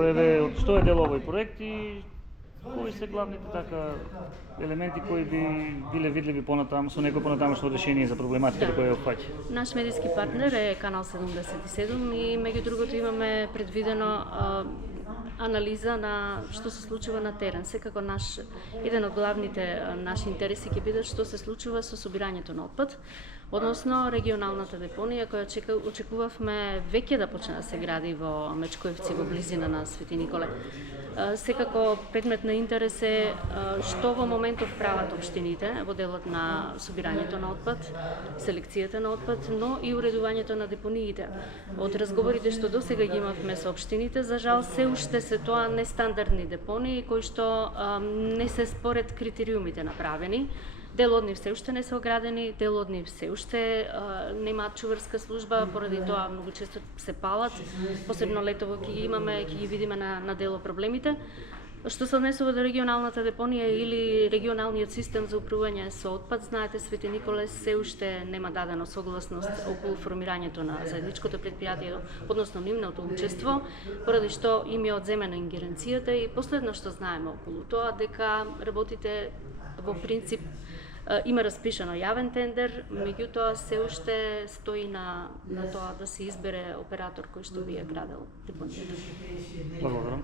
Што е дел овој проект и кои се главните елементи кои би биле видливи понатаму со некој понатамошно решение за проблематиката која ја опфаќа? Наш медиски партнер е Канал 77 и меѓу другото имаме предвидено анализа на што се случува на терен. Секако еден од главните наши интереси ќе биде што се случува со собирањето на отпад, односно регионалната депонија која очекувавме веќе да почне да се гради во Мечкоевци во близина на Свети Николе. Секако предмет на интерес е што во моментов прават општините во делот на собирањето на отпад, селекцијата на отпад, но и уредувањето на депониите. Од разговорите што досега ги имавме со општините, за жал се уште се тоа нестандардни депонии кои што не се според критериумите направени. Дел од нив се уште не се оградени, дел од нив се уште немаат чуварска служба, поради тоа многу често се палат, посебно летово ќе ги видиме на дело проблемите. Што се однесува до регионалната депонија или регионалниот систем за управување со отпад, знаете, Свети Николе се уште нема дадено согласност околу формирањето на заедничкото предпријатие, односно нивното учество, поради што им е одземена ингеренцијата и последно што знаеме околу тоа дека работите во принцип има распишано јавен тендер, меѓутоа се уште стои на тоа да се избере оператор кој што би ја градел депонијата. Благодарам.